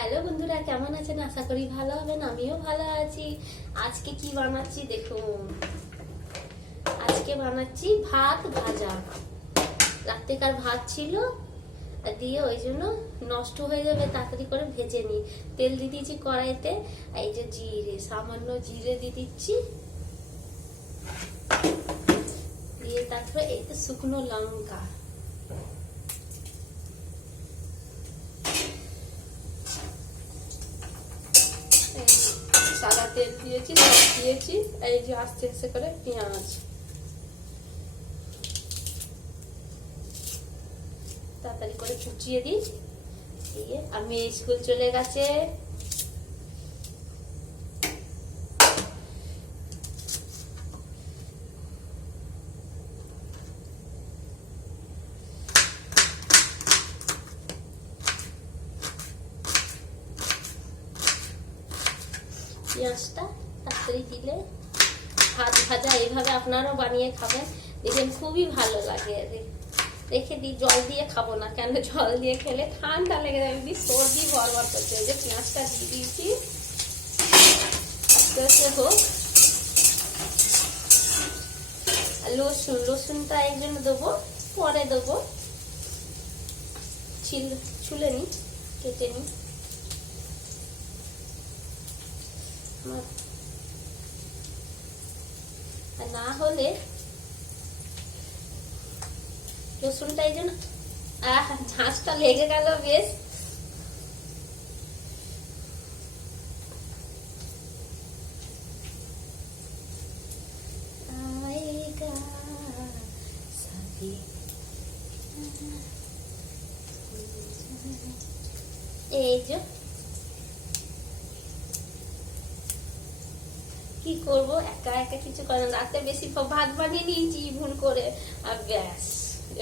Hello বন্ধুরা, কেমন আছেন? আশা করি ভালো হবেন। আমিও ভালো আছি। আজকে কি বানাচ্ছি দেখুন। আজকে বানাচ্ছি ভাত ভাজা। রাত্রেকার ভাত ছিল দিয়ে ওই জন্য নষ্ট হয়ে যাবে, তাড়াতাড়ি করে ভেজে নিই। তেল দিয়ে দিয়েছি কড়াইতে। এই যে জিরে, সামান্য জিরে দিয়ে দিচ্ছি, দিয়ে তারপরে এই তো শুকনো লঙ্কা, সাদা তেল দিয়েছি, সব দিয়েছি। এই যে আস্তে আস্তে করে পেঁয়াজ, তাড়াতাড়ি করে কুচিয়ে দিই। দিয়ে আমি স্কুল চলে গেছে। পেঁয়াজটা তাড়াতাড়ি দিলে ভাত ভাজা এইভাবে আপনারাও বানিয়ে খাবেন, দেখবেন খুবই ভালো লাগে। রেখে দিই, জল দিয়ে খাবো না, কেন জল দিয়ে খেলে ঠান্ডা লেগে যাবে, সর্দি বরবার করছে। এই যে পেঁয়াজটা দিয়ে দিয়েছি, আস্তে আস্তে হোক। রসুনটা এই জন্য দেবো, পরে দেবো, ছুলে নি, কেটে নি। না হলে রসুনটা এই জন্য ঝাঁঝটা লেগে গেল বেশ। এই যে কি করবো, একা একা কিছু করে না। রাতে বেশি ভাত বানিয়ে নিয়েছি ভুল করে, আর ব্যাস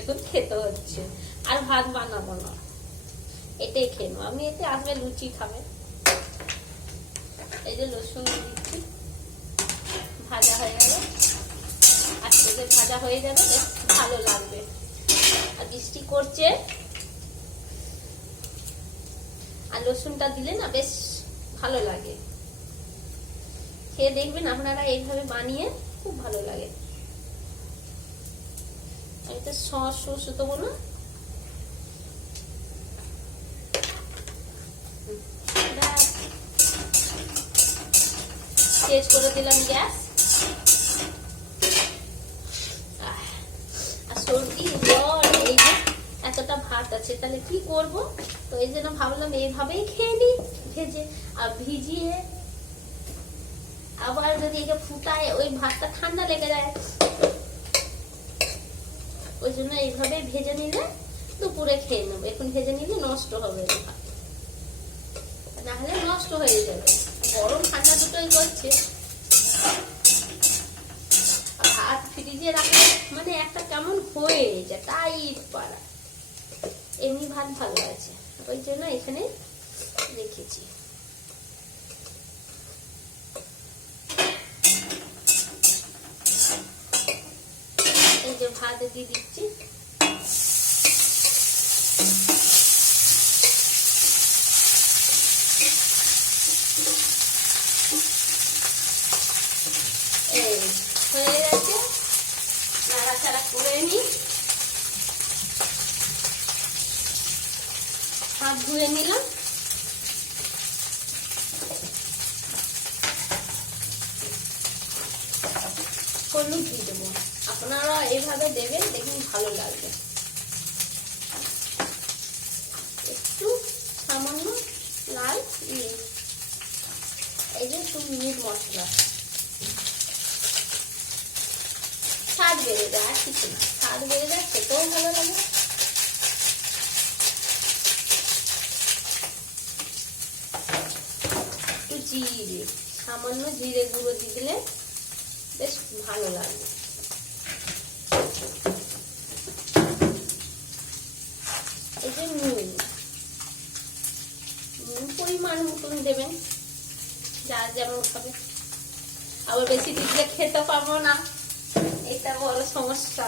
এখন খেতে হচ্ছে। আর ভাত বানাবো না, এটাই খেয়ে নেবো আমি। এতে আসবে লুচি খাবে। এই যে রসুন দিচ্ছি, ভাজা হয়ে গেল, আস্তে আস্তে ভাজা হয়ে যাবে, বেশ ভালো লাগবে। আর বৃষ্টি করছে, আর রসুনটা দিলে না বেশ ভালো লাগে। খেয়ে দেখবেন আপনারা, এইভাবে বানিয়ে খুব ভালো লাগে। আমি তো সস দেবো না, তেজ করে দিলাম গ্যাস। আর সর্দি জ্বর, এই যে এতটা ভাত আছে, তাহলে কি করব? তো এই জন্য ভাবলাম এইভাবেই খেয়ে নিই ভেজে। আর ভিজিয়ে আবার যদি একে ফুটায়, ওই ভাতটা ঠান্ডা লেগে যায়। ওই জন্য এইভাবে ভেজে নিলে দুপুরে খেয়ে নেবো। এখন ভেজে নিলে নষ্ট হবে ভাত, না হলে নষ্ট হয়ে যাবে। গরম ঠান্ডা দুটোই করছে। ভাত ফ্রিজে রাখলে মানে একটা কেমন হয়ে যায়, টাইট পাড়া। এমনি ভাত ভালো আছে, ওই জন্য এখানে রেখেছি। এই যে ভাত দিয়ে দিচ্ছি, এই হয়ে গেছে। নাড়াচাড়া করে নি, হাত ধুয়ে নিলাম। হলুদ দিয়ে দেবো, আপনারা এইভাবে দেবেন, দেখুন ভালো লাগবে। একটু সামান্য লাল এই যে একটু মিট মশলা, স্বাদ বেড়ে যায়, আর কিছু না। স্বাদ বেড়ে যায়, খেতেও ভালো লাগে। একটু জিরে, সামান্য জিরে গুঁড়ো দিয়ে দিলে বেশ ভালো লাগবে। এই যে নুন পরিমাণ মতন দেবেন, যার যেমন খাবে। আবার বেশি দিলে খেতে পাবো না, এটা বড় সমস্যা।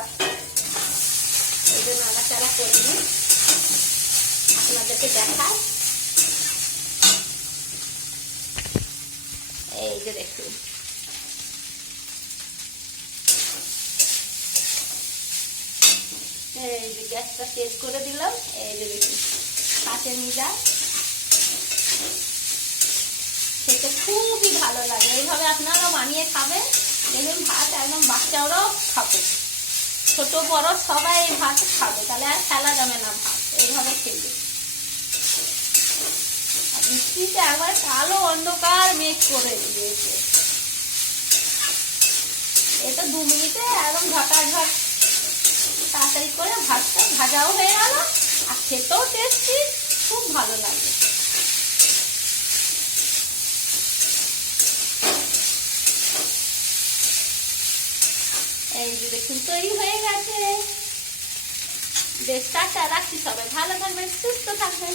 এই যে নাড়াচাড়া করে নিই, আপনাদেরকে দেখায়। যে দেখুন, এই যে গ্যাসটা তেজ করে দিলাম। এই যে দেখুন কাঁচে মিজা, খেতে খুবই ভালো লাগে। এইভাবে আপনারাও বানিয়ে খাবেন, দেখুন ভাত একদম বাচ্চারাও খাবে, ছোট বড় সবাই এই ভাত খাবে, তাহলে আর ফেলা যাবে না ভাত এইভাবে খেলে। আর বৃষ্টিতে একবার কালো অন্ধকার মেঘ করে দিয়েছে। এটা 2 মিনিটে একদম ঝটাঝট তাড়াতাড়ি করে ভাতটা ভাজাও হয়ে গেল, আর খেতেও টেস্টি, খুব ভালো লাগে। এই যে দেখুন তৈরি হয়ে গেছে। বেশ টাটা, রাখছি। সবাই ভালো থাকবেন, সুস্থ থাকবেন।